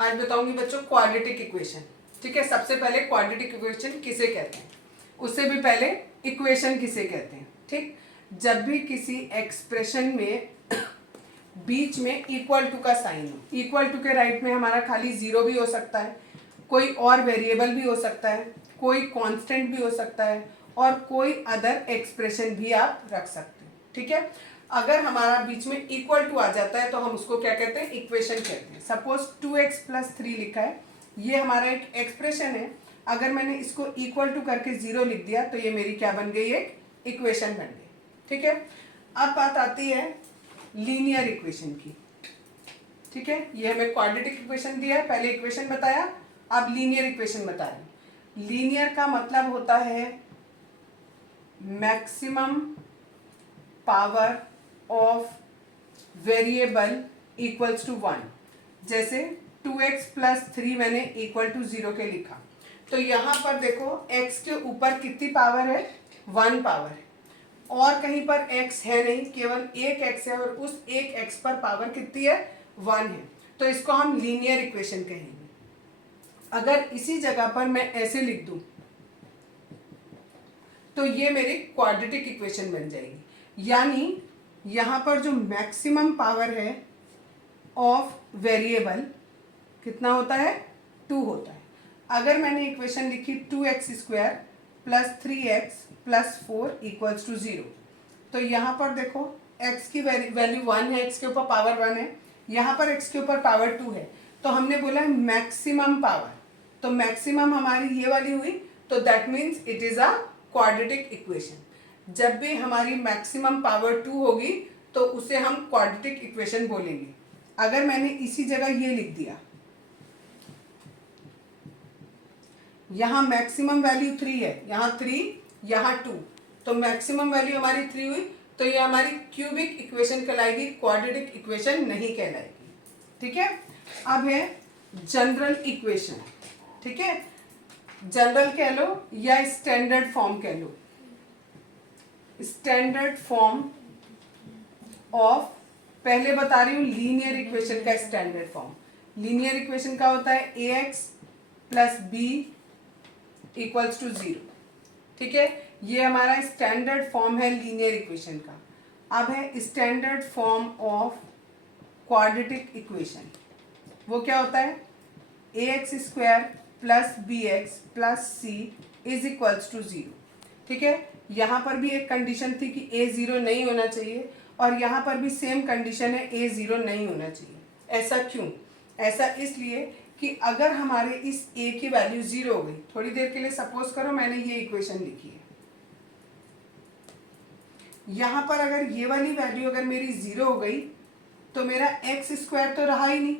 आज बताऊंगी बच्चों क्वाड्रेटिक इक्वेशन। ठीक है, सबसे पहले क्वाड्रेटिक इक्वेशन किसे कहते हैं, उससे भी पहले इक्वेशन किसे कहते हैं। ठीक, जब भी किसी एक्सप्रेशन में बीच में इक्वल टू का साइन हो, इक्वल टू के राइट में हमारा खाली जीरो भी हो सकता है, कोई और वेरिएबल भी हो सकता है, कोई कांस्टेंट भी हो सकता है, और कोई अदर एक्सप्रेशन भी आप रख सकते हैं। ठीक है, अगर हमारा बीच में इक्वल टू आ जाता है तो हम उसको क्या कहते हैं, इक्वेशन कहते हैं। सपोज 2x + 3 लिखा है, ये हमारा एक एक्सप्रेशन है। अगर मैंने इसको इक्वल टू करके जीरो लिख दिया तो ये मेरी क्या बन गई, एक इक्वेशन बन गई। ठीक है, अब बात आती है लीनियर इक्वेशन की। ठीक है, ये हमें क्वाड्रेटिक इक्वेशन दिया है, पहले इक्वेशन बताया, अब लीनियर इक्वेशन बता रहे। लीनियर का मतलब होता है maximum power of variable equals to 1। जैसे 2x + 3 मैंने इक्वल टू 0 के लिखा, तो यहाँ पर देखो x के ऊपर कितनी पावर है, 1 पावर है, और कहीं पर x है नहीं, केवल एक x है, और उस एक x पर पावर कितनी है, 1 है, तो इसको हम लीनियर इक्वेशन कहेंगे। अगर इसी जगह पर मैं ऐसे लिख दूं तो ये मेरी क्वाड्रेटिक इक्वेशन बन जाएगी। यानी यहाँ पर जो मैक्सिमम पावर है ऑफ वेरिएबल कितना होता है, 2 होता है। अगर मैंने इक्वेशन लिखी 2x² + 3x + 4 = 0, तो यहाँ पर देखो x की वैल्यू 1 है, x के ऊपर पावर 1 है, यहाँ पर x के ऊपर पावर 2 है, तो हमने बोला है मैक्सिमम पावर, तो मैक्सिमम हमारी ये वाली हुई, तो that means it is a quadratic equation. जब भी हमारी मैक्सिमम पावर 2 होगी तो उसे हम क्वाड्रेटिक इक्वेशन बोलेंगे। अगर मैंने इसी जगह ये लिख दिया, यहाँ मैक्सिमम वैल्यू 3 है, यहाँ 3, यहाँ 2, तो मैक्सिमम वैल्यू हमारी 3 हुई, तो ये हमारी क्यूबिक इक्वेशन कहलाएगी, क्वाड्रेटिक इक्वेशन नहीं कहलाएगी। ठीक है, अब है जनरल इक्वेशन। ठीक है, जनरल कह लो या स्टैंडर्ड फॉर्म कह लो। स्टैंडर्ड फॉर्म ऑफ, पहले बता रही हूँ लीनियर इक्वेशन का स्टैंडर्ड फॉर्म। लीनियर इक्वेशन का होता है ax + b = 0। ठीक है, ये हमारा स्टैंडर्ड फॉर्म है लीनियर इक्वेशन का। अब है standard form of quadratic equation. वो क्या होता है, ax² + bx + c = 0। ठीक है, यहाँ पर भी एक कंडीशन थी कि a 0 नहीं होना चाहिए, और यहाँ पर भी सेम कंडीशन है, a 0 नहीं होना चाहिए। ऐसा क्यों, ऐसा इसलिए कि अगर हमारे इस a की वैल्यू 0 हो गई, थोड़ी देर के लिए सपोज करो मैंने ये इक्वेशन लिखी है, यहाँ पर अगर ये वाली वैल्यू अगर मेरी 0 हो गई तो मेरा x² तो रहा ही नहीं,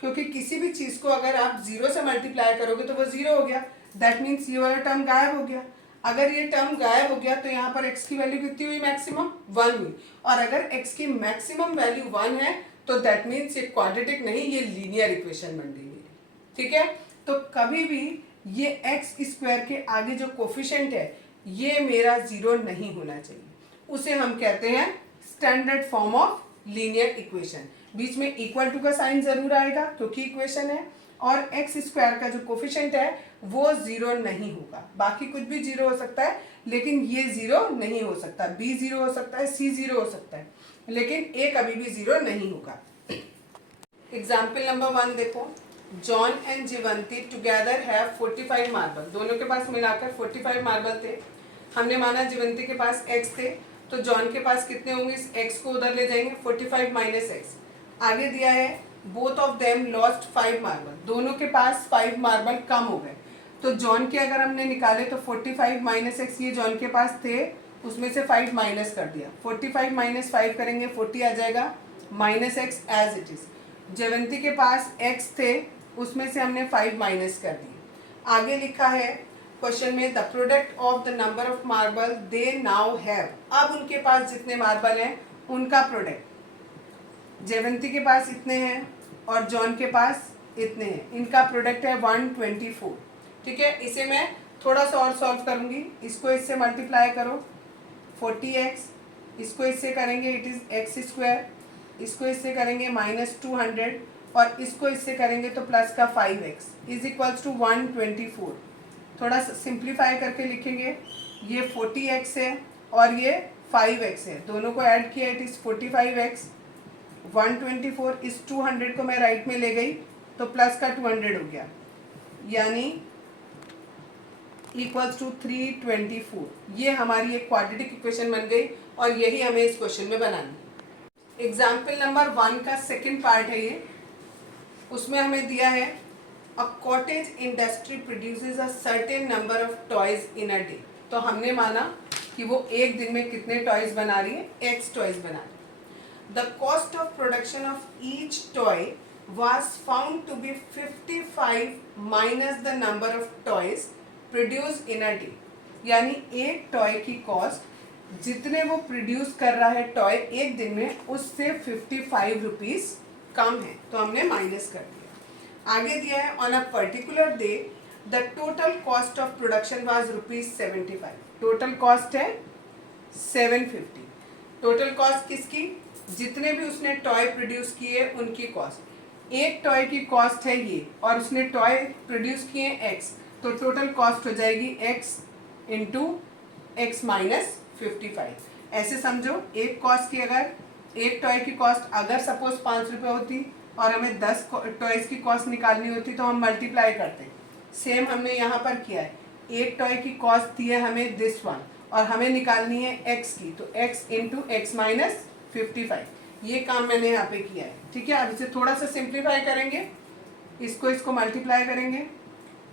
क्योंकि किसी भी चीज़ को अगर आप 0 से मल्टीप्लाई करोगे तो वो 0 हो गया, दैट मीन्स ये वाला टर्म गायब हो गया। अगर ये टर्म गायब हो गया तो यहाँ पर x की वैल्यू कितनी हुई, मैक्सिमम 1 हुई, और अगर x की मैक्सिमम वैल्यू 1 है तो दैट मीन्स ये क्वाड्रेटिक नहीं, ये लीनियर इक्वेशन बन गई मेरी। ठीक है, तो कभी भी ये x² के आगे जो कोफिशिएंट है ये मेरा 0 नहीं होना चाहिए, उसे हम कहते हैं standard form of linear equation. बीच में इक्वल टू का साइन जरूर आएगा क्योंकि इक्वेशन है, और x² का जो कोफिशिएंट है वो 0 नहीं होगा। बाकी कुछ भी 0 हो सकता है, लेकिन ये 0 नहीं हो सकता। b 0 हो सकता है, c 0 हो सकता है, लेकिन a कभी भी 0 नहीं होगा। एग्जाम्पल नंबर 1 देखो, John and Jeevanti together have 45 marble. दोनों के पास मिलाकर 45 मार्बल थे। हमने माना जीवंती के पास x थे, तो जॉन के पास कितने होंगे, इस x को उधर ले जाएंगे, 45 - x। आगे दिया है both of them lost 5 marble, दोनों के पास 5 मार्बल कम हो गए, तो जॉन के अगर हमने निकाले तो 45 - x, ये जॉन के पास थे, उसमें से 5 माइनस कर दिया, 45 - 5 करेंगे 40 आ जाएगा, -x as it is. Jayvanti के पास x थे, उसमें से हमने 5 माइनस कर दिए। आगे लिखा है क्वेश्चन में the product of the number of marble they now have. अब उनके पास जितने मार्बल हैं उनका प्रोडक्ट, जयवंती के पास इतने हैं और जॉन के पास इतने हैं, इनका प्रोडक्ट है 124। ठीक है, इसे मैं थोड़ा सा और सॉल्व करूंगी, इसको इससे मल्टीप्लाई करो 40x, इसको इससे करेंगे इट इज़ x², इसको इससे करेंगे -200, और इसको इससे करेंगे तो प्लस का 5x इज इक्वल्स टू 124। थोड़ा सिंप्लीफाई करके लिखेंगे, ये 40x है और ये 5x है, दोनों को ऐड किया इट इज़ 45x। 124 इस 200 को मैं राइट में ले गई तो प्लस का 200 हो गया, यानी इक्वल्स टू 324। ये हमारी एक क्वाड्रेटिक इक्वेशन बन गई और यही हमें इस क्वेश्चन में बनानी। एग्जाम्पल नंबर 1 का सेकंड पार्ट है ये, उसमें हमें दिया है a cottage industry produces a certain number of toys in a day. तो हमने माना कि वो एक दिन में कितने टॉयज बना रही है, x टॉयज बना रही है। The cost of production of each toy was found to be 55 minus the number of toys produced in a day। यानी एक टॉय की कॉस्ट जितने वो प्रोड्यूस कर रहा है टॉय एक दिन में, उससे 55 रुपीज़ कम है, तो हमने माइनस कर दिया। आगे दिया है on a particular day the total cost of production was ₹75। Total cost है 750। टोटल कॉस्ट किसकी, जितने भी उसने टॉय प्रोड्यूस किए उनकी कॉस्ट। एक टॉय की कॉस्ट है ये और उसने टॉय प्रोड्यूस किए x, तो टोटल कॉस्ट हो जाएगी x इंटू एक्स माइनस 55। ऐसे समझो, एक कॉस्ट की अगर एक टॉय की कॉस्ट अगर सपोज 5 रुपये होती और हमें 10 टॉयज की कॉस्ट निकालनी होती तो हम मल्टीप्लाई करते। सेम हमने यहाँ पर किया है, एक टॉय की कॉस्ट दी है हमें दिस वन और हमें निकालनी है x की, तो x इंटू एक्स माइनस 55। ये काम मैंने यहाँ पे किया है, ठीक है। अब इसे थोड़ा सा सिंप्लीफाई करेंगे, इसको मल्टीप्लाई करेंगे,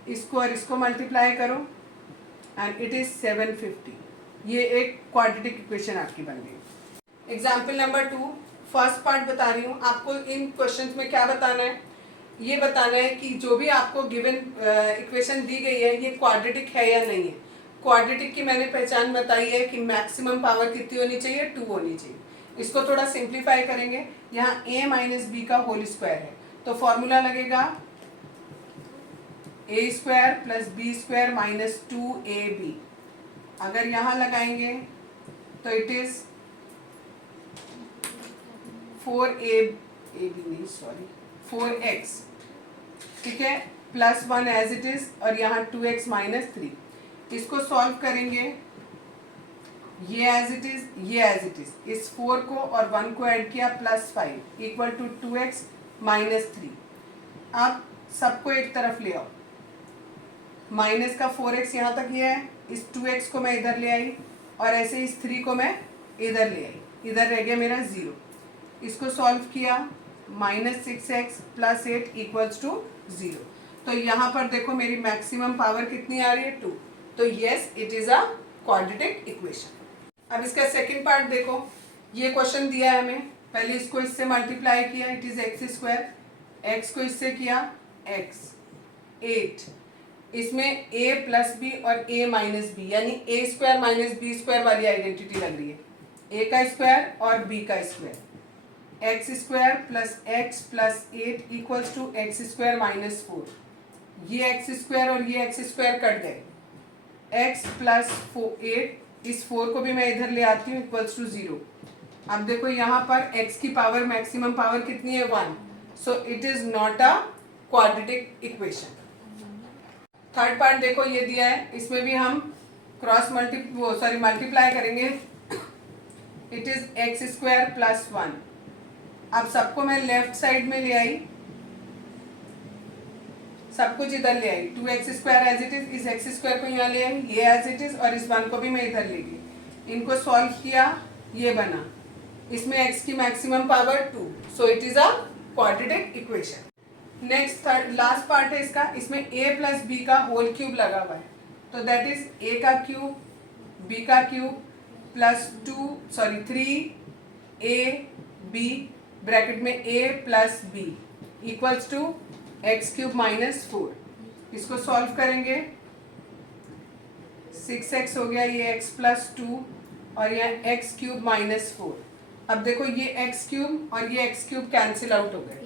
इसको और इसको मल्टीप्लाई करो एंड इट इज 750। ये एक क्वाड्रेटिक इक्वेशन आपकी बन गई। एग्जाम्पल नंबर 2 फर्स्ट पार्ट बता रही हूँ आपको। इन क्वेश्चंस में क्या बताना है, ये बताना है कि जो भी आपको गिवन इक्वेशन दी गई है ये क्वाड्रेटिक है या नहीं है। क्वाड्रेटिक की मैंने पहचान बताई है कि मैक्सिमम पावर कितनी होनी चाहिए, 2 होनी चाहिए। इसको थोड़ा सिंप्लीफाई करेंगे, यहाँ a माइनस बी का होल स्क्वायर है तो फॉर्मूला लगेगा a square plus B square minus 2ab। अगर यहाँ लगाएंगे तो इट इज 4x, ठीक है, प्लस 1 एज इट इज और यहाँ 2x माइनस 3। इसको सॉल्व करेंगे, ये एज इट इज, ये एज इट इज, इस 4 को और 1 को ऐड किया plus 5 equal to 2x minus 3। अब सबको एक तरफ ले आओ, माइनस का 4x यहाँ तक ये है, इस 2x को मैं इधर ले आई और ऐसे इस 3 को मैं इधर ले आई, इधर रह गया मेरा 0। इसको सॉल्व किया, minus 6x plus 8 equals to 0। तो यहाँ पर देखो मेरी मैक्सिमम पावर कितनी आ रही है, 2। तो yes it is a quadratic equation. अब इसका सेकंड पार्ट देखो, ये क्वेश्चन दिया है हमें, पहले इसको इससे मल्टीप्लाई किया it is X square, X को इससे किया x 8, इसमें a प्लस बी और a माइनस बी यानी a square minus B square वाली आइडेंटिटी लग रही है। a का स्क्वायर और b का square, X square plus X plus 8 equals to X square minus 4। ये एक्स स्क्वायर और ये एक्स स्क्वायर कट गए, x प्लस 8, इस 4 को भी मैं इधर ले आती हूँ इक्वल्स टू 0। अब देखो यहाँ पर x की पावर मैक्सिमम पावर कितनी है, 1, सो it is not a quadratic equation. Third part देखो ये दिया है, इसमें भी हम क्रॉस मल्टीप्लाई करेंगे, it is X square plus 1। अब सबको मैं लेफ्ट साइड में ले आई, सब कुछ इधर ले आई, 2x square as it is, इस x स्क्वायर को यहाँ ले आई, ये एज इट इज और इस 1 को भी मैं इधर ले गई। इनको सॉल्व किया, ये बना, इसमें x की maximum power 2, so it is a quadratic equation. Next third last part है इसका, इसमें a प्लस बी का होल क्यूब लगा हुआ है, तो दैट इज a का क्यूब b का क्यूब प्लस 3ab ब्रैकेट में a plus B equals to X cube minus 4। इसको सॉल्व करेंगे, 6x हो गया, ये x प्लस 2 और यह एक्स क्यूब माइनस 4। अब देखो ये एक्स क्यूब और ये एक्स क्यूब कैंसिल आउट हो गए,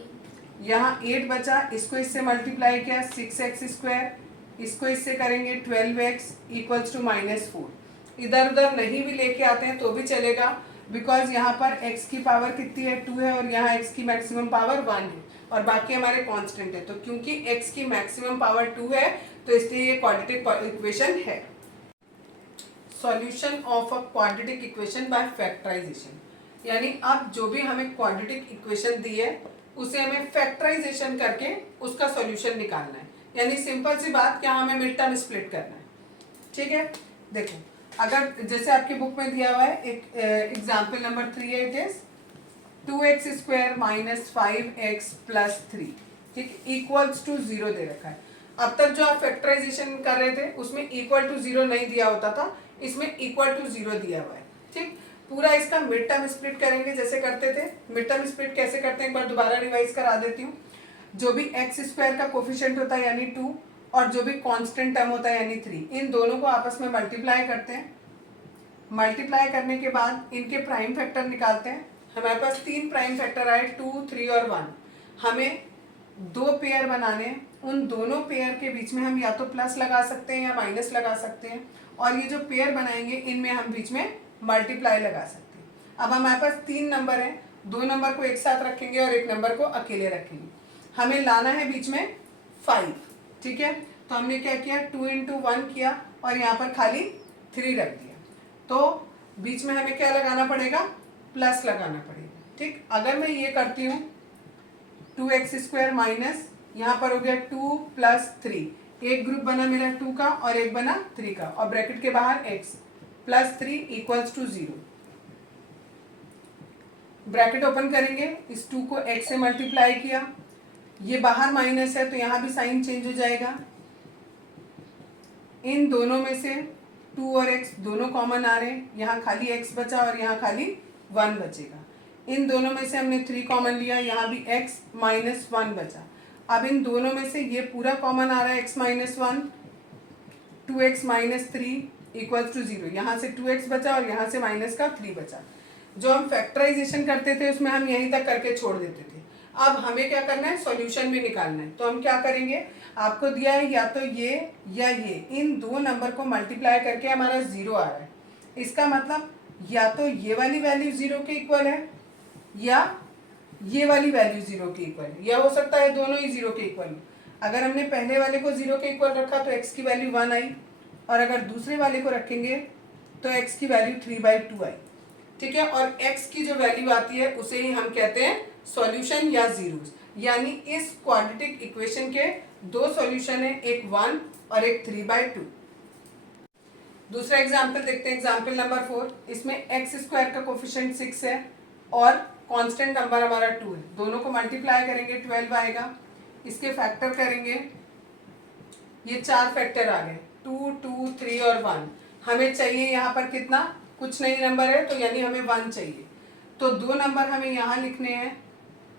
यहाँ 8 बचा, इसको इससे मल्टीप्लाई किया 6x स्क्वायर, इसको इससे करेंगे 12x इक्वल्स टू माइनस 4। इधर उधर नहीं भी लेके आते हैं तो भी चलेगा, बिकॉज यहाँ पर x की पावर कितनी है 2 है और यहाँ x की मैक्सिमम पावर 1 है और बाकी हमारे कांस्टेंट है। तो क्योंकि x की मैक्सिमम पावर 2 है तो इसलिए ये क्वाड्रेटिक इक्वेशन है। Solution of a quadratic equation by factorization, यानी अब जो भी हमें क्वाड्रेटिक इक्वेशन दी है उसे हमें फैक्टराइजेशन करके उसका सॉल्यूशन निकालना है। यानी सिंपल सी बात, क्या हमें मिड टर्म स्प्लिट करना है। ठीक है, देखो अगर जैसे आपकी बुक में दिया हुआ है एक एग्जाम्पल नंबर 3 है, it is 2x² minus 5x plus 3, ठीक, इक्वल्स टू 0 दे रखा है। अब तक जो आप फैक्टराइजेशन कर रहे थे उसमें इक्वल टू 0 नहीं दिया होता था, इसमें इक्वल टू 0 दिया हुआ है। ठीक, पूरा इसका मिड टर्म स्प्लिट करेंगे जैसे करते थे। मिड टर्म स्प्लिट कैसे करते हैं एक बार दोबारा रिवाइज करा देती हूँ। जो भी x² का कोफिशिएंट होता है यानी 2 और जो भी कांस्टेंट टर्म होता है यानी 3, इन दोनों को आपस में मल्टीप्लाई करते हैं। मल्टीप्लाई करने के बाद इनके प्राइम फैक्टर निकालते हैं। हमारे पास 3 प्राइम फैक्टर आए, 2, 3 और 1। हमें 2 पेयर बनाने हैं, उन दोनों पेयर के बीच में हम या तो प्लस लगा सकते हैं या माइनस लगा सकते हैं और ये जो पेयर बनाएंगे इनमें हम बीच में मल्टीप्लाई लगा सकते हैं। अब हमारे पास 3 नंबर हैं, 2 नंबर को एक साथ रखेंगे और एक नंबर को अकेले रखेंगे। हमें लाना है बीच में 5, ठीक है। तो हमने क्या किया, 2 इंटू 1 किया और यहाँ पर खाली 3 रख दिया। तो बीच में हमें क्या लगाना पड़ेगा, प्लस लगाना पड़ेगा। ठीक, अगर मैं ये करती हूँ 2x² माइनस यहाँ पर हो गया 2 प्लस 3, एक ग्रुप बना मेरा 2 का और एक बना 3 का और ब्रैकेट के बाहर x plus 3 equals to 0। Bracket open करेंगे, इस 2 को x से मल्टीप्लाई किया, ये बाहर माइनस है तो यहाँ भी साइन चेंज हो जाएगा। इन दोनों में से 2 और x दोनों कॉमन आ रहे हैं, यहाँ खाली x बचा और यहाँ खाली 1 बचेगा। इन दोनों में से हमने 3 कॉमन लिया, यहाँ भी x माइनस 1 बचा। अब इन दोनों में से ये पूरा कॉमन आ रहा है x minus 1, 2x minus 3 equals to 0। यहाँ से 2x बचा और यहाँ से माइनस का 3 बचा। जो हम फैक्टराइजेशन करते थे उसमें हम यहीं तक करके छोड़ देते थे। अब हमें क्या करना है, सॉल्यूशन में निकालना है। तो हम क्या करेंगे, आपको दिया है या तो ये या ये, इन 2 नंबर को मल्टीप्लाई करके हमारा 0 आ रहा है। इसका मतलब या तो ये वाली वैल्यू 0 के इक्वल है या ये वाली वैल्यू 0 के इक्वल है, या हो सकता है दोनों ही 0 के इक्वल हो। अगर हमने पहले वाले को 0 के इक्वल रखा तो x की वैल्यू 1 आई और अगर दूसरे वाले को रखेंगे तो x की वैल्यू 3/2 आई। ठीक है, और x की जो वैल्यू आती है उसे ही हम कहते हैं सॉल्यूशन या जीरोस। यानी इस क्वाड्रेटिक इक्वेशन के 2 सॉल्यूशन है, एक 1 और एक 3/2। दूसरा एग्जाम्पल देखते हैं, एग्जाम्पल नंबर 4। इसमें x² का कोफिशिएंट 6 है और कांस्टेंट नंबर हमारा 2 है। दोनों को मल्टीप्लाई करेंगे 12 आएगा, इसके फैक्टर करेंगे, ये 4 फैक्टर आ गए, 2, 2, 3 और 1। हमें चाहिए यहाँ पर कितना, कुछ नहीं नंबर है तो यानी हमें 1 चाहिए। तो 2 नंबर हमें यहाँ लिखने हैं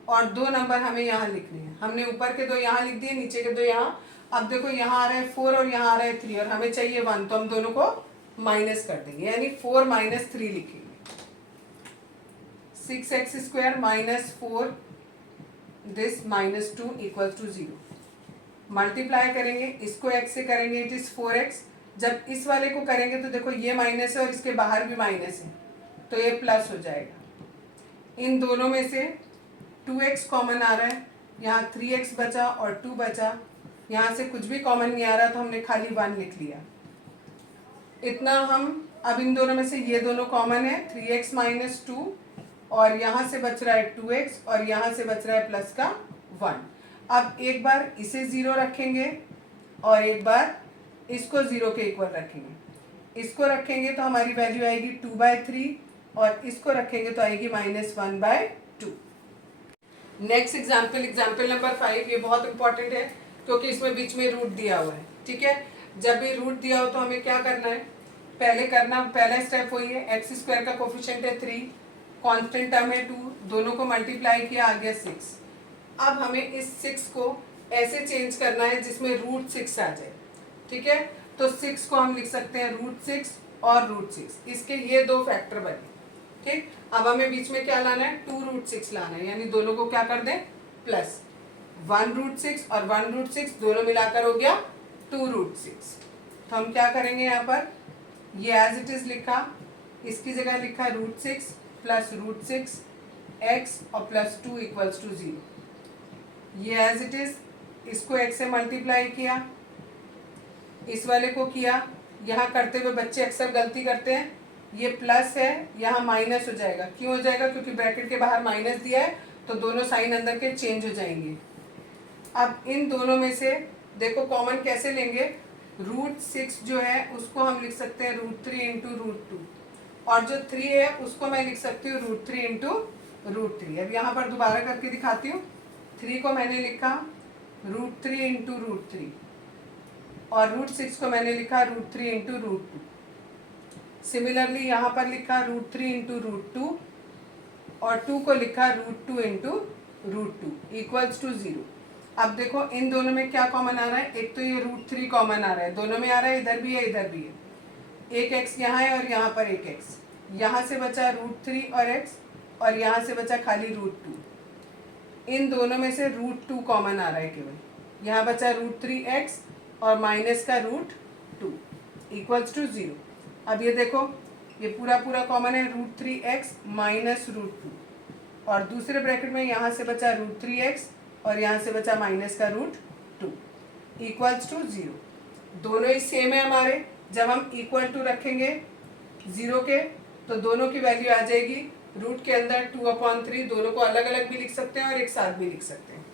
और 2 नंबर हमें यहाँ लिखने हैं। हमने ऊपर के 2 यहाँ लिख दिए, नीचे के 2 यहाँ। अब देखो यहाँ आ रहा है 4 और यहाँ आ रहा है 3 और हमें चाहिए 1, तो हम दोनों को माइनस कर देंगे, यानी 4 माइनस 3 लिखेंगे। 6x² माइनस 4 दिस माइनस 2 इक्वल टू 0। मल्टीप्लाई करेंगे, इसको x से करेंगे, इट इज 4x। जब इस वाले को करेंगे तो देखो ये माइनस है और इसके बाहर भी माइनस है तो ये प्लस हो जाएगा। इन दोनों में से 2x कॉमन आ रहा है, यहाँ 3x बचा और 2 बचा। यहाँ से कुछ भी कॉमन नहीं आ रहा तो हमने खाली 1 लिख लिया। इतना हम, अब इन दोनों में से ये दोनों कॉमन है, 3x माइनस 2 और यहाँ से बच रहा है 2x और यहाँ से बच रहा है प्लस का 1। अब एक बार इसे 0 रखेंगे और एक बार इसको 0 के इक्वल रखेंगे। इसको रखेंगे तो हमारी वैल्यू आएगी 2/3 और इसको रखेंगे तो आएगी -1/2। Next example, example number 5। ये बहुत इंपॉर्टेंट है क्योंकि इसमें बीच में रूट दिया हुआ है। ठीक है, जब भी रूट दिया हो तो हमें क्या करना है, पहला स्टेप वही है, x² का कोफिशिएंट है 3, कांस्टेंट टर्म है 2, दोनों को मल्टीप्लाई किया आ गया 6। अब हमें इस 6 को ऐसे चेंज करना है जिसमें √6 आ जाए। ठीक है, तो 6 को हम लिख सकते हैं √6 और √6, इसके ये 2 फैक्टर बने। ठीक, अब हमें बीच में क्या लाना है, 2√6 लाना है, यानी दोनों को क्या कर दें, प्लस 1√6 और 1√6 दोनों मिलाकर हो गया 2√6। तो हम क्या करेंगे, यहाँ पर ये एज इट इज लिखा, इसकी जगह लिखा √6 प्लस रूट 6 एक्स और प्लस 2 इक्वल्स टू 0। ये एज इट इज, इसको x से मल्टीप्लाई किया, इस वाले को किया। यहाँ करते हुए बच्चे अक्सर गलती करते हैं, ये प्लस है यहाँ माइनस हो जाएगा। क्यों हो जाएगा? क्योंकि ब्रैकेट के बाहर माइनस दिया है, तो दोनों साइन अंदर के चेंज हो जाएंगे। अब इन दोनों में से देखो कॉमन कैसे लेंगे, रूट 6 जो है उसको हम लिख सकते हैं रूट 3 इंटू रूट 2, और जो 3 है उसको मैं लिख सकती हूँ रूट 3 इंटू रूट 3। अब यहाँ पर दोबारा करके दिखाती हूँ। 3 को मैंने लिखा रूट 3 इंटू रूट 3, और रूट 6 को मैंने लिखा रूट 3 इंटू रूट 2। सिमिलरली यहाँ पर लिखा रूट 3 इंटू रूट 2, और 2 को लिखा root 2 into root 2 equals to 0। अब देखो इन दोनों में क्या कॉमन आ रहा है, एक तो ये रूट 3 कॉमन आ रहा है, दोनों में आ रहा है, इधर भी है इधर भी है। एक एक्स यहाँ है और यहाँ पर एक एक्स, यहाँ से बचा रूट 3 और एक्स, और यहाँ से बचा खाली रूट 2। इन दोनों में से रूट 2 कॉमन आ रहा है केवल, यहाँ बचा रूट 3 एक्स और माइनस का रूट 2 इक्वल्स टू 0। अब ये देखो ये पूरा पूरा कॉमन है, रूट 3 एक्स माइनस रूट 2, और दूसरे ब्रैकेट में यहाँ से बचा रूट 3 एक्स और यहाँ से बचा माइनस का रूट 2 इक्वल्स टू 0। दोनों ही सेम है हमारे। जब हम इक्वल टू रखेंगे 0 के तो दोनों की वैल्यू आ जाएगी रूट के अंदर 2/3। दोनों को अलग अलग भी लिख सकते हैं और एक साथ भी लिख सकते हैं।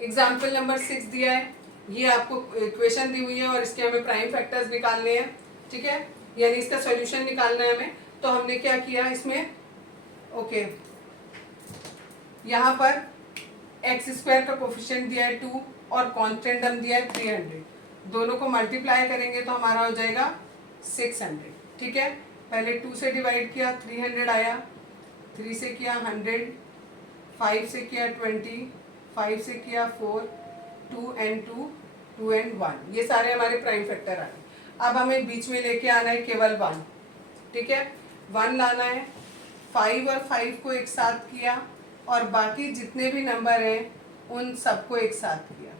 एग्जाम्पल नंबर 6 दिया है, ये आपको इक्वेशन दी हुई है और इसके हमें प्राइम फैक्टर्स निकालने हैं, ठीक है, यानी इसका सॉल्यूशन निकालना है हमें। तो हमने क्या किया इसमें, ओके, यहाँ पर एक्स स्क्वायर का कोफिशिएंट दिया है 2 और कांस्टेंट हम दिया है 300। दोनों को मल्टीप्लाई करेंगे तो हमारा हो जाएगा 600, ठीक है। पहले 2 से डिवाइड किया 300 आया, 3 से किया 100, 5 से किया 20, 5 से किया 4, 2 and 2, 2 and 1। ये सारे हमारे प्राइम फैक्टर आ गए। अब हमें बीच में लेके आना है केवल 1, ठीक है, 1 लाना है। 5 और 5 को एक साथ किया और बाकी जितने भी नंबर हैं उन सबको एक साथ किया।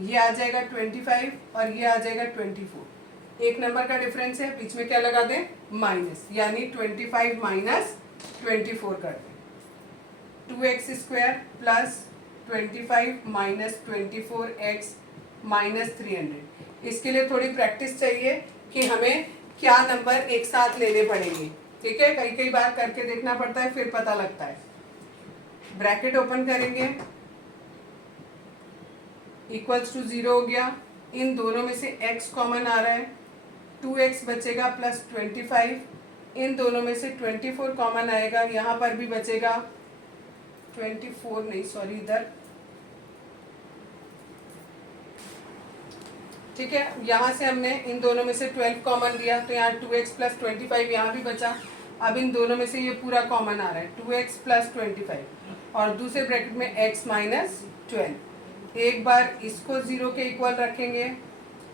ये आ जाएगा 25 और ये आ जाएगा 24। एक नंबर का डिफरेंस है, बीच में क्या लगा दें, माइनस, यानी 25 माइनस 24 कर दें। 2x² plus 25 minus 24x minus 300। इसके लिए थोड़ी प्रैक्टिस चाहिए कि हमें क्या नंबर एक साथ लेने पड़ेंगे, ठीक है। कई कई बार करके देखना पड़ता है, फिर पता लगता है। ब्रैकेट ओपन करेंगे, इक्वल्स टू 0 हो गया। इन दोनों में से x कॉमन आ रहा है, 2x बचेगा प्लस 25। इन दोनों में से 24 कॉमन आएगा, यहाँ पर भी बचेगा 24 नहीं, सॉरी, इधर, ठीक है। यहाँ से हमने इन दोनों में से 12 कॉमन लिया तो यहाँ 2x प्लस 25 यहाँ भी बचा। अब इन दोनों में से ये पूरा कॉमन आ रहा है, 2x प्लस 25, और दूसरे ब्रैकेट में x माइनस 12। एक बार इसको 0 के इक्वल रखेंगे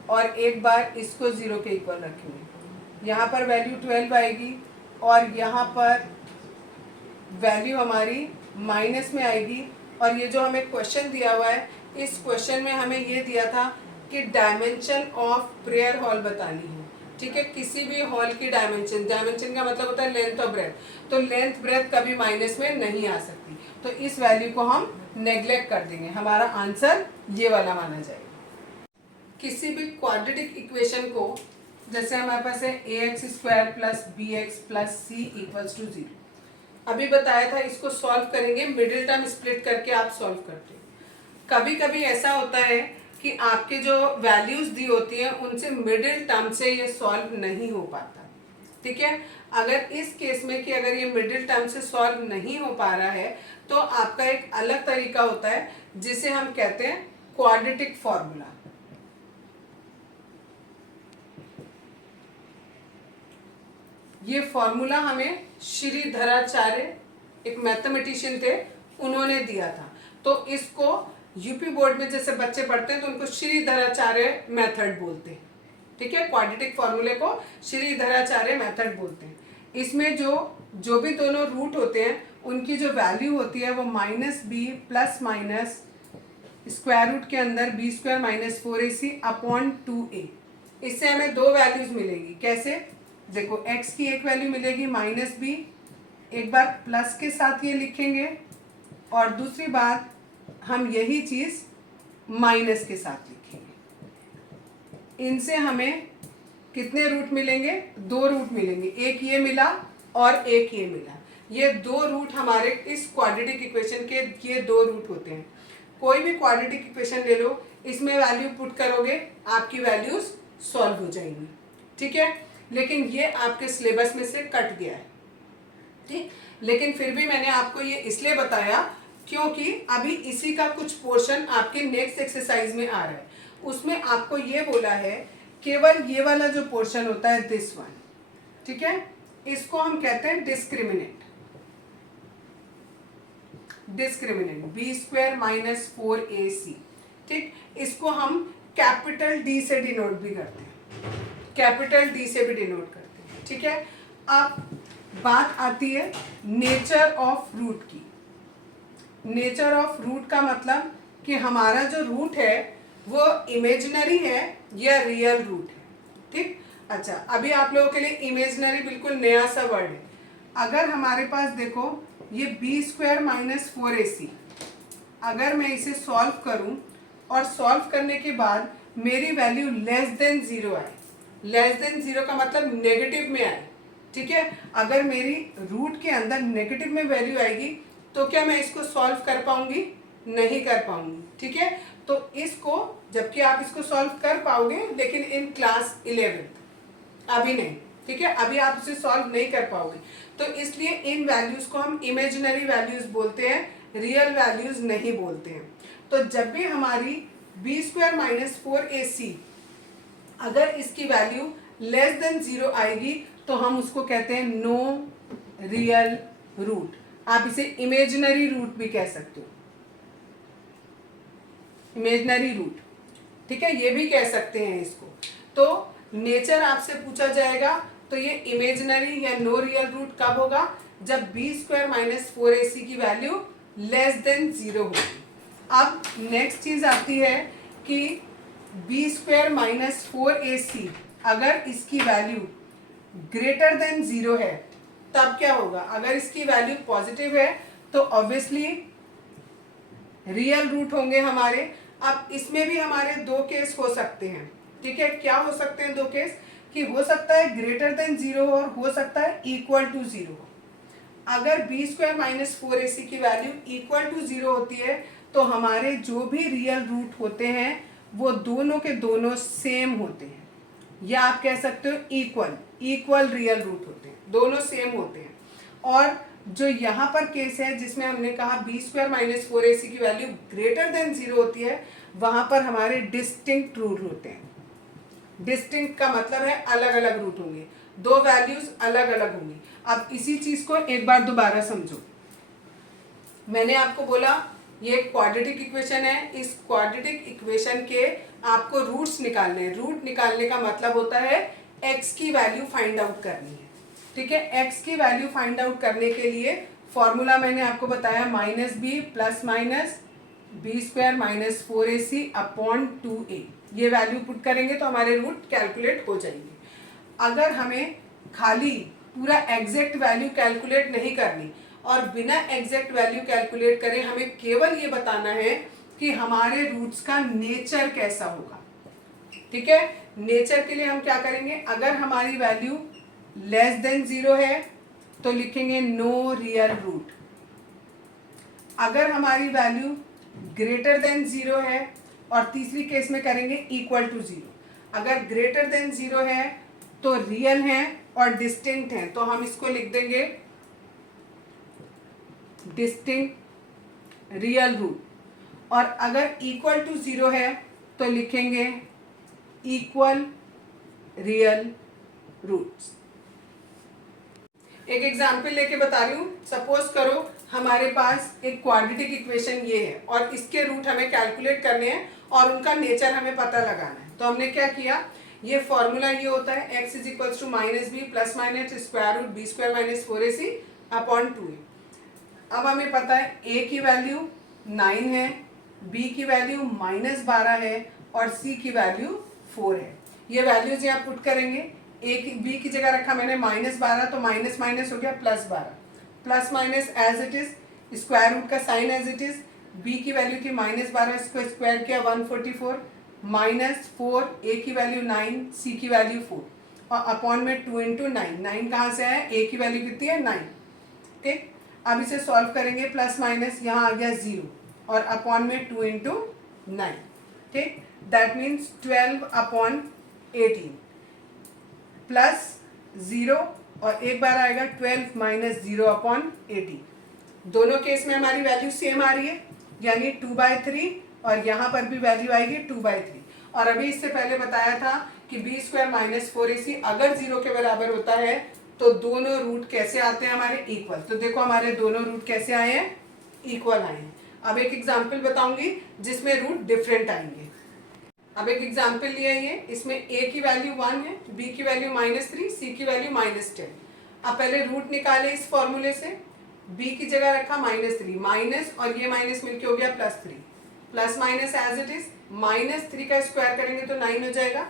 और एक बार इसको 0 के इक्वल रखेंगे। यहाँ पर वैल्यू 12 आएगी और यहाँ पर वैल्यू हमारी माइनस में आएगी। और ये जो हमें क्वेश्चन दिया हुआ है, इस क्वेश्चन में हमें ये दिया था कि डायमेंशन ऑफ प्रेयर हॉल बतानी है, ठीक है। किसी भी हॉल की डायमेंशन, डायमेंशन का मतलब होता है लेंथ और ब्रेथ, तो लेंथ ब्रेथ कभी माइनस में नहीं आ सकती, तो इस वैल्यू को हम नेग्लेक्ट कर देंगे। हमारा आंसर ये वाला माना जाएगा। किसी भी क्वाड्रेटिक इक्वेशन को, जैसे हमारे पास है ax² plus bx plus c equals to 0, अभी बताया था इसको सॉल्व करेंगे, मिडिल टर्म स्प्लिट करके आप सॉल्व करते हैं। कभी कभी ऐसा होता है कि आपके जो वैल्यूज दी होती हैं उनसे मिडिल टर्म से ये सॉल्व नहीं हो पाता, ठीक है। अगर इस केस में कि अगर ये मिडिल टर्म से सॉल्व नहीं हो पा रहा है तो आपका एक अलग तरीका होता है जिसे हम कहते हैं क्वाड्रेटिक फॉर्मूला। ये फॉर्मूला हमें श्रीधराचार्य, एक मैथमेटिशियन थे, उन्होंने दिया था। तो इसको यूपी बोर्ड में जैसे बच्चे पढ़ते हैं तो उनको श्रीधराचार्य मेथड बोलते हैं, ठीक है। क्वाड्रेटिक फॉर्मूले को श्रीधराचार्य मेथड बोलते हैं। इसमें जो भी दोनों रूट होते हैं उनकी जो वैल्यू होती है वो -b plus minus square root के अंदर b² minus 4ac upon 2a। इससे हमें दो वैल्यूज मिलेगी। कैसे? देखो, x की एक वैल्यू मिलेगी -b एक बार प्लस के साथ ये लिखेंगे और दूसरी बात हम यही चीज़ माइनस के साथ लिखेंगे। इनसे हमें कितने रूट मिलेंगे? 2 रूट मिलेंगे, एक ये मिला और एक ये मिला। ये 2 रूट हमारे इस क्वाड्रेटिक इक्वेशन के ये 2 रूट होते हैं। कोई भी क्वाड्रेटिक इक्वेशन ले लो, इसमें वैल्यू पुट करोगे, आपकी वैल्यूज सॉल्व हो जाएंगी, ठीक है। लेकिन ये आपके सिलेबस में से कट गया है, ठीक। लेकिन फिर भी मैंने आपको ये इसलिए बताया क्योंकि अभी इसी का कुछ पोर्शन आपके नेक्स्ट एक्सरसाइज में आ रहा है। उसमें आपको ये बोला है केवल ये वाला जो पोर्शन होता है दिस वन, ठीक है, इसको हम कहते हैं discriminant. Discriminant B square minus 4ac, ठीक। इसको हम कैपिटल डी से डिनोट भी करते हैं, कैपिटल डी से भी डिनोट करते हैं, ठीक है। अब बात आती है नेचर ऑफ रूट की। नेचर ऑफ रूट का मतलब कि हमारा जो रूट है वो इमेजिनरी है या रियल रूट है, ठीक। अच्छा, अभी आप लोगों के लिए इमेजिनरी बिल्कुल नया सा वर्ड है। अगर हमारे पास देखो ये बी स्क्वायर माइनस 4ac, अगर मैं इसे सॉल्व करूं और सॉल्व करने के बाद मेरी वैल्यू लेस देन 0 आए, लेस देन 0 का मतलब नेगेटिव में आए, ठीक है। अगर मेरी रूट के अंदर नेगेटिव में वैल्यू आएगी तो क्या मैं इसको सॉल्व कर पाऊंगी? नहीं कर पाऊंगी, ठीक है। तो इसको, जबकि आप इसको सॉल्व कर पाओगे लेकिन इन क्लास 11, अभी नहीं, ठीक है, अभी आप इसे सॉल्व नहीं कर पाओगे। तो इसलिए इन वैल्यूज को हम इमेजिनरी वैल्यूज बोलते हैं, रियल वैल्यूज नहीं बोलते हैं। तो जब भी हमारी बी स्क्वायर माइनस 4ac अगर इसकी वैल्यू लेस देन 0 आएगी तो हम उसको कहते हैं नो रियल रूट। आप इसे इमेजिनरी रूट भी कह सकते हो, इमेजिनरी रूट, ठीक है, ये भी कह सकते हैं इसको। तो नेचर आपसे पूछा जाएगा तो ये इमेजिनरी या नो रियल रूट कब होगा? जब बी स्क्वायर माइनस 4ac की वैल्यू लेस देन 0 होगी। अब नेक्स्ट चीज आती है कि बी स्क्वायर माइनस 4ac अगर इसकी वैल्यू ग्रेटर देन 0 है तब क्या होगा? अगर इसकी वैल्यू पॉजिटिव है तो ऑब्वियसली रियल रूट होंगे हमारे। अब इसमें भी हमारे 2 केस हो सकते हैं, ठीक है। क्या हो सकते हैं 2 केस? कि हो सकता है ग्रेटर देन 0 और हो सकता है इक्वल टू 0 हो। अगर बी स्क्वायर माइनस 4ac की वैल्यू इक्वल टू 0 होती है तो हमारे जो भी रियल रूट होते हैं वो दोनों के दोनों सेम होते हैं, या आप कह सकते हो इक्वल रियल रूट होते हैं, दोनों सेम होते हैं। और जो यहाँ पर केस है जिसमें हमने कहा बी स्क्वायर माइनस 4ac की वैल्यू ग्रेटर देन 0 होती है, वहाँ पर हमारे डिस्टिंक्ट रूट होते हैं। डिस्टिंक्ट का मतलब है अलग अलग रूट होंगे, 2 वैल्यूज अलग अलग होंगी। अब इसी चीज को एक बार दोबारा समझो। मैंने आपको बोला ये क्वाड्रेटिक इक्वेशन है, इस क्वाड्रेटिक इक्वेशन के आपको रूट्स निकालने हैं। रूट निकालने का मतलब होता है x की वैल्यू फाइंड आउट करनी है, ठीक है। x की वैल्यू फाइंड आउट करने के लिए फॉर्मूला मैंने आपको बताया minus B plus minus B square minus 4ac upon 2a। ये वैल्यू पुट करेंगे तो हमारे रूट कैलकुलेट हो जाएंगे। अगर हमें खाली पूरा एग्जैक्ट वैल्यू कैलकुलेट नहीं करनी और बिना एग्जैक्ट वैल्यू कैलकुलेट करे हमें केवल ये बताना है कि हमारे रूट्स का नेचर कैसा होगा, ठीक है। नेचर के लिए हम क्या करेंगे? अगर हमारी वैल्यू लेस देन 0 है तो लिखेंगे नो रियल रूट। अगर हमारी वैल्यू ग्रेटर देन 0 है और तीसरी केस में करेंगे इक्वल टू 0। अगर ग्रेटर देन 0 है तो रियल है और डिस्टिंक्ट है, तो हम इसको लिख देंगे डिस्टिंक्ट रियल रूट। और अगर इक्वल टू 0 है तो लिखेंगे इक्वल रियल रूट्स। एक एग्जाम्पल लेके बता रही हूँ। सपोज करो हमारे पास एक क्वाड्रेटिक इक्वेशन ये है और इसके रूट हमें कैलकुलेट करने हैं और उनका नेचर हमें पता लगाना है। तो हमने क्या किया, ये फॉर्मूला ये होता है x is equal to minus B plus minus square root B square minus 4ac upon 2a। अब हमें पता है a की वैल्यू 9 है, b की वैल्यू -12 है और c की वैल्यू 4 है। ये वैल्यूज यहाँ पुट करेंगे। a की b की जगह रखा मैंने -12 तो माइनस माइनस हो गया +12, plus minus as it is, square root का sign as it is, B की वैल्यू थी -12, इसको स्क्वायर किया 144, -4, ए की वैल्यू 9, सी की वैल्यू 4 और अपॉन में 2 इंटू 9, 9 कहाँ से है, ए की वैल्यू कितनी है 9। ठीक, अब इसे सॉल्व करेंगे, प्लस माइनस यहाँ आ गया 0 और अपॉन में 2 इंटू 9। ठीक, दैट मीन्स 12 अपॉन 18 प्लस 0 और एक बार आएगा 12 माइनस 0 अपॉन 18। दोनों केस में हमारी वैल्यू सेम आ रही है, यानी 2/3 और यहाँ पर भी वैल्यू आएगी 2/3। और अभी इससे पहले बताया था कि b² - 4ac अगर 0 के बराबर होता है तो दोनों रूट कैसे आते हैं हमारे, इक्वल। तो देखो हमारे दोनों रूट कैसे आए हैं, इक्वल आए हैं। अब एक एग्जाम्पल बताऊंगी जिसमें रूट डिफरेंट आएंगे। अब एक एग्जाम्पल लिया ये, इसमें a की वैल्यू 1 है, b की वैल्यू -3, c की वैल्यू -10। अब पहले रूट निकाले इस फॉर्मूले से, b की जगह रखा -3, माइनस और ये माइनस मिलके हो गया +3, plus minus as it is, -3 का स्क्वायर करेंगे तो 9 हो जाएगा,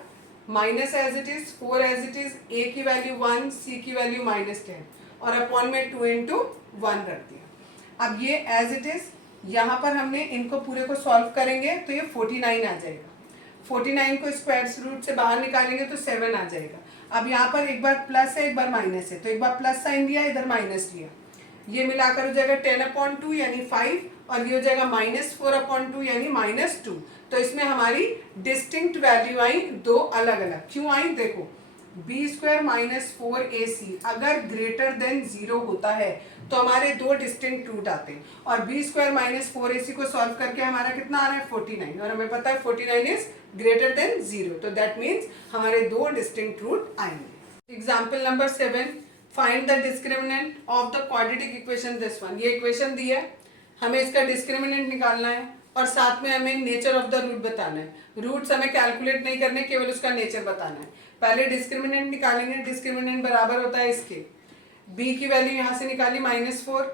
minus as it is, 4 as it is, a की वैल्यू 1, c की वैल्यू -10 और अपॉन में 2 इंटू 1 रख दिया। अब ये एज इट इज, यहाँ पर हमने इनको पूरे को सॉल्व करेंगे तो ये 49 आ जाएगा। 49 को स्क्वायर रूट से बाहर निकालेंगे तो 7 आ जाएगा। अब यहाँ पर एक बार प्लस है एक बार माइनस है, तो एक बार प्लस साइन लिया इधर माइनस लिया, ये मिलाकर हो जाएगा 10/2 यानी 5 और ये हो जाएगा -4/2 यानी -2। तो इसमें हमारी डिस्टिंक्ट वैल्यू आई दो अलग अलग। क्यों आई, देखो b² - 4ac अगर ग्रेटर देन 0 होता है तो हमारे दो डिस्टिंक्ट रूट आते हैं, और b² - 4ac को सॉल्व करके हमारा कितना आ रहा है 49, और हमें पता है 49 इज ग्रेटर देन 0, तो दैट मीन्स हमारे दो डिस्टिंक्ट रूट आएंगे। Example number 7, find the discriminant of the quadratic equation this one. ये इक्वेशन दी है, हमें इसका डिस्क्रिमिनेंट निकालना है और साथ में हमें नेचर ऑफ द रूट बताना है। रूट्स हमें कैलकुलेट नहीं करने, केवल उसका नेचर बताना है। पहले डिस्क्रिमिनेंट निकालेंगे, डिस्क्रिमिनेंट बराबर होता है इसके, b की वैल्यू यहाँ से निकाली -4,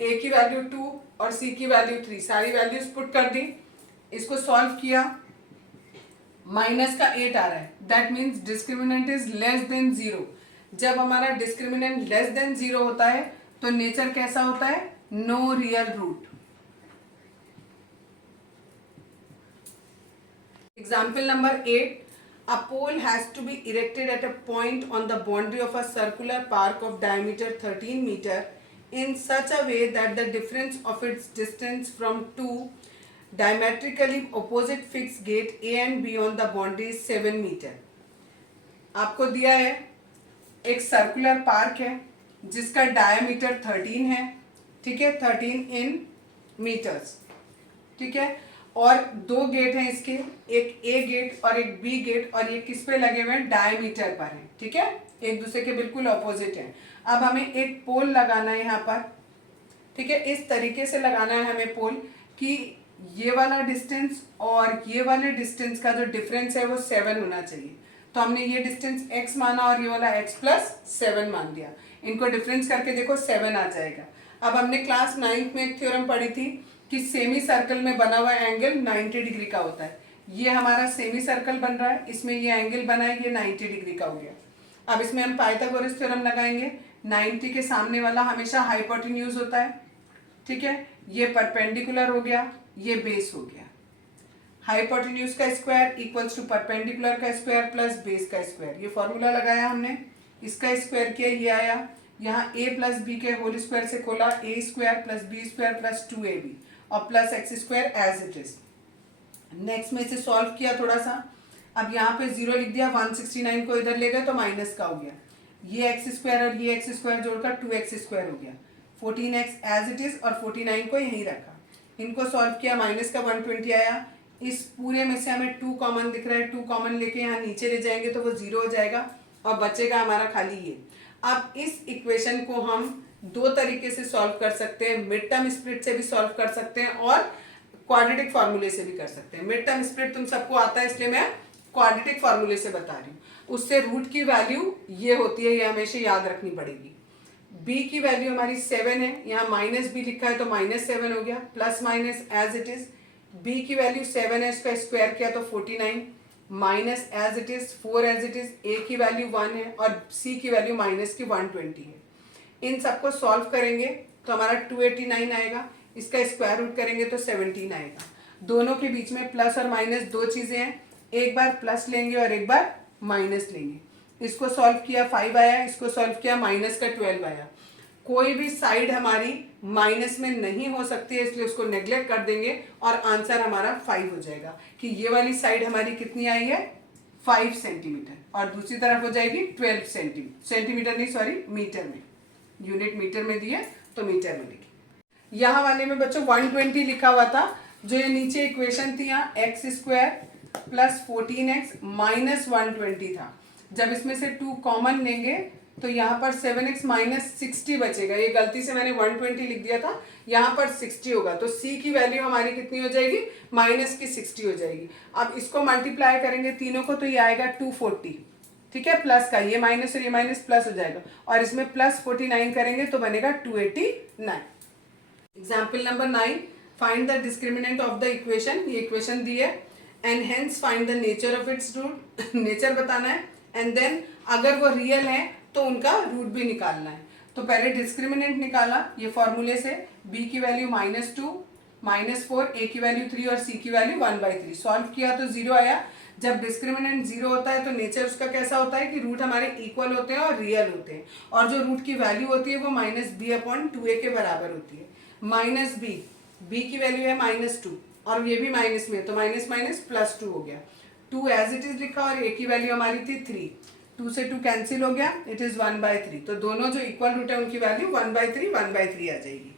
a की वैल्यू 2 और c की वैल्यू 3, सारी वैल्यूज पुट कर दी, इसको सॉल्व किया, माइनस का 8 आ रहा है, that means discriminant is less than 0। जब हमारा डिस्क्रिमिनेंट लेस देन 0 होता है तो नेचर कैसा होता है, no real root. Example number 8, a pole has to be erected at a point on the boundary of a circular park of diameter 13 meter in such a way that the difference of its distance from two diametrically opposite fixed gate A and B on the boundary is 7 meter। आपको दिया है एक circular park है जिसका diameter 13 है, ठीक है, 13 इन metres, ठीक है, और दो गेट हैं इसके, एक ए गेट और एक बी गेट, और ये किस पे लगे हुए हैं, डायमीटर पर हैं, ठीक है, एक दूसरे के बिल्कुल ऑपोजिट हैं। अब हमें एक पोल लगाना है यहाँ पर, ठीक है, इस तरीके से लगाना है हमें पोल कि ये वाला डिस्टेंस और ये वाले डिस्टेंस का जो डिफरेंस है वो 7 होना चाहिए। तो हमने ये डिस्टेंस x माना और ये वाला x + 7 मान दिया, इनको डिफरेंस करके देखो 7 आ जाएगा। अब हमने क्लास 9th में एक थ्योरम पढ़ी थी कि सेमी सर्कल में बना हुआ एंगल 90 डिग्री का होता है। ये हमारा सेमी सर्कल बन रहा है, इसमें ये एंगल बना है, ये 90 डिग्री का हो गया। अब इसमें हम पाइथागोरस थ्योरम लगाएंगे, 90 के सामने वाला हमेशा हाइपोटेन्यूज होता है, ठीक है, ये परपेंडिकुलर हो गया, ये बेस हो गया। हाइपोटेन्यूज का स्क्वायर इक्वल्स टू परपेंडिकुलर का स्क्वायर प्लस बेस का स्क्वायर, ये फॉर्मूला लगाया हमने, इसका स्क्वायर किया, ये आया, यहाँ a + b के होल स्क्वायर से खोला, a² + b² + 2ab और plus x² as it is. Next में इसे सॉल्व किया थोड़ा सा, अब यहाँ पे 0 लिख दिया, 169 को इधर ले गए तो माइनस का हो गया, ये x² और ये x² जोड़कर 2x² हो गया, 14x एज इट इज और 49 को यहीं रखा, इनको सॉल्व किया, माइनस का 120 आया। इस पूरे में से हमें 2 कॉमन दिख रहा है, 2 कॉमन लेके यहाँ नीचे ले जाएंगे तो वो 0 हो जाएगा और बचेगा हमारा खाली ये। अब इस इक्वेशन को हम दो तरीके से सॉल्व कर सकते हैं, मिड टर्म स्प्लिट से भी सॉल्व कर सकते हैं और क्वाड्रेटिक फार्मूले से भी कर सकते हैं। मिड टर्म स्प्लिट तुम सबको आता है इसलिए मैं क्वाड्रेटिक फार्मूले से बता रही हूँ। उससे रूट की वैल्यू ये होती है, ये हमेशा याद रखनी पड़ेगी। b की वैल्यू हमारी 7 है, यहाँ -b लिखा है तो -7 हो गया, plus minus as it is, b की वैल्यू 7 है, इसका स्क्वायर किया तो 49, minus as it is, 4 as it is, a की वैल्यू 1 है और c की वैल्यू -120 है। इन सबको सॉल्व करेंगे तो हमारा 289 आएगा, इसका स्क्वायर रूट करेंगे तो 17 आएगा। दोनों के बीच में प्लस और माइनस दो चीज़ें हैं, एक बार प्लस लेंगे और एक बार माइनस लेंगे। इसको सॉल्व किया 5 आया, इसको सॉल्व किया माइनस का 12 आया। कोई भी साइड हमारी माइनस में नहीं हो सकती है, इसलिए उसको नेग्लेक्ट कर देंगे और आंसर हमारा 5 हो जाएगा कि ये वाली साइड हमारी कितनी आई है 5 सेंटीमीटर और दूसरी तरफ हो जाएगी 12 सेंटीमीटर नहीं सॉरी मीटर में, यूनिट मीटर में दिए तो मीटर में लिखे। यहाँ वाले में बच्चों 120 लिखा हुआ था, जो ये नीचे इक्वेशन थी यहाँ x square plus 14x minus 120 था। जब इसमें से 2 कॉमन लेंगे तो यहाँ पर 7x माइनस 60 बचेगा। ये गलती से मैंने 120 लिख दिया था, यहाँ पर 60 होगा तो c की वैल्यू हमारी कितनी हो जाएगी माइनस की 60 हो जाएगी। अब इसको मल्टीप्लाई करेंगे तीनों को तो ये आएगा 240, ठीक है, प्लस का ये माइनस और ये माइनस प्लस हो जाएगा और इसमें प्लस 49 करेंगे तो बनेगा 289। Example number 9, find the discriminant of the equation. ये इक्वेशन दी है and hence find the nature of its root, nature बताना है एंड देन अगर वो रियल है तो उनका रूट भी निकालना है। तो पहले डिस्क्रिमिनेंट निकाला ये फॉर्मूले से, b की वैल्यू -2 -4, a की वैल्यू 3 और c की वैल्यू 1/3। सॉल्व किया तो 0 आया। जब डिस्क्रिमिनेंट 0 होता है तो नेचर उसका कैसा होता है कि रूट हमारे इक्वल होते हैं और रियल होते हैं, और जो रूट की वैल्यू होती है वो -b/2a के बराबर होती है। -b की वैल्यू है -2 और ये भी माइनस में, तो माइनस माइनस प्लस 2 हो गया। 2 एज इट इज लिखा और a की वैल्यू हमारी थी 3, 2 से 2 कैंसिल हो गया, इट इज 1/3। तो दोनों जो इक्वल रूट है उनकी वैल्यू 1/3 आ जाएगी।